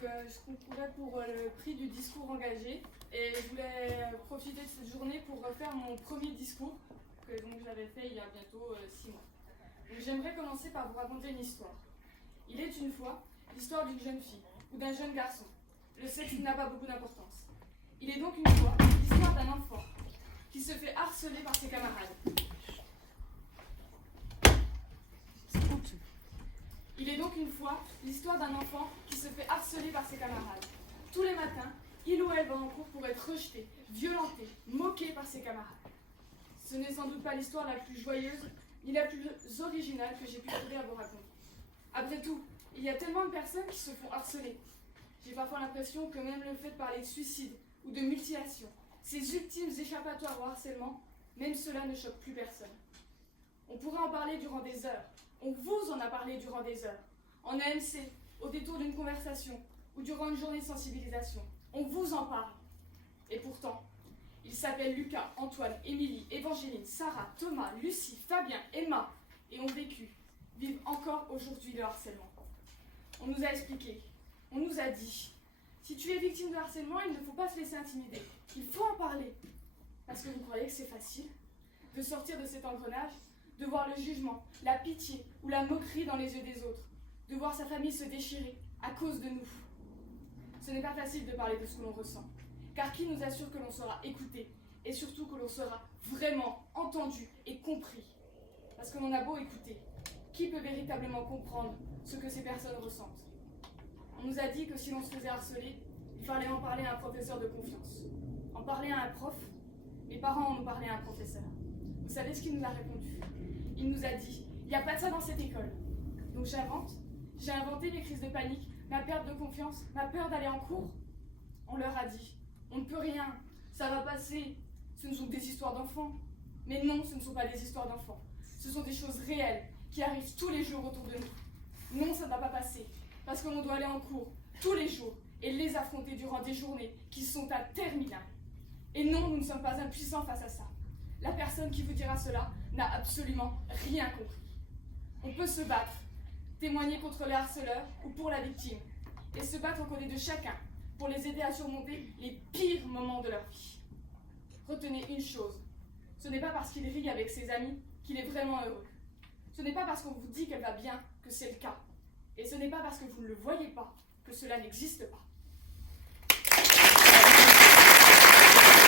je concourais pour le prix du discours engagé et je voulais profiter de cette journée pour refaire mon premier discours que j'avais fait il y a bientôt 6 mois. Donc j'aimerais commencer par vous raconter une histoire. Il est une fois l'histoire d'une jeune fille ou d'un jeune garçon. Le sexe n'a pas beaucoup d'importance. Il est donc une fois l'histoire d'un enfant qui se fait harceler par ses camarades. Il est donc une fois l'histoire d'un enfant qui se fait harceler par ses camarades. Tous les matins, il ou elle va en cours pour être rejeté, violenté, moqué par ses camarades. Ce n'est sans doute pas l'histoire la plus joyeuse ni la plus originale que j'ai pu trouver à vous raconter. Après tout, il y a tellement de personnes qui se font harceler. J'ai parfois l'impression que même le fait de parler de suicide ou de mutilation, ces ultimes échappatoires au harcèlement, même cela ne choque plus personne. On pourrait en parler durant des heures. On vous en a parlé durant des heures. En AMC, au détour d'une conversation ou durant une journée de sensibilisation. On vous en parle. Et pourtant, ils s'appellent Lucas, Antoine, Émilie, Évangéline, Sarah, Thomas, Lucie, Fabien, Emma et ont vécu, vivent encore aujourd'hui le harcèlement. On nous a expliqué, on nous a dit, si tu es victime de harcèlement, il ne faut pas se laisser intimider. Il faut en parler. Parce que vous croyez que c'est facile de sortir de cet engrenage, de voir le jugement, la pitié ou la moquerie dans les yeux des autres, de voir sa famille se déchirer à cause de nous. Ce n'est pas facile de parler de ce que l'on ressent, car qui nous assure que l'on sera écouté et surtout que l'on sera vraiment entendu et compris? Parce que l'on a beau écouter, qui peut véritablement comprendre ce que ces personnes ressentent? On nous a dit que si l'on se faisait harceler, il fallait en parler à un professeur de confiance. En parler à un prof, mes parents ont nous parlé à un professeur. Vous savez ce qu'il nous a répondu? Il nous a dit, il n'y a pas de ça dans cette école. Donc j'ai inventé mes crises de panique, ma perte de confiance, ma peur d'aller en cours. On leur a dit, on ne peut rien, ça va passer, ce ne sont que des histoires d'enfants. Mais non, ce ne sont pas des histoires d'enfants. Ce sont des choses réelles qui arrivent tous les jours autour de nous. Non, ça ne va pas passer, parce qu'on doit aller en cours tous les jours et les affronter durant des journées qui sont interminables. Et non, nous ne sommes pas impuissants face à ça. La personne qui vous dira cela n'a absolument rien compris. On peut se battre, témoigner contre les harceleurs ou pour la victime, et se battre aux côtés de chacun pour les aider à surmonter les pires moments de leur vie. Retenez une chose, ce n'est pas parce qu'il rit avec ses amis qu'il est vraiment heureux. Ce n'est pas parce qu'on vous dit qu'elle va bien que c'est le cas. Et ce n'est pas parce que vous ne le voyez pas que cela n'existe pas.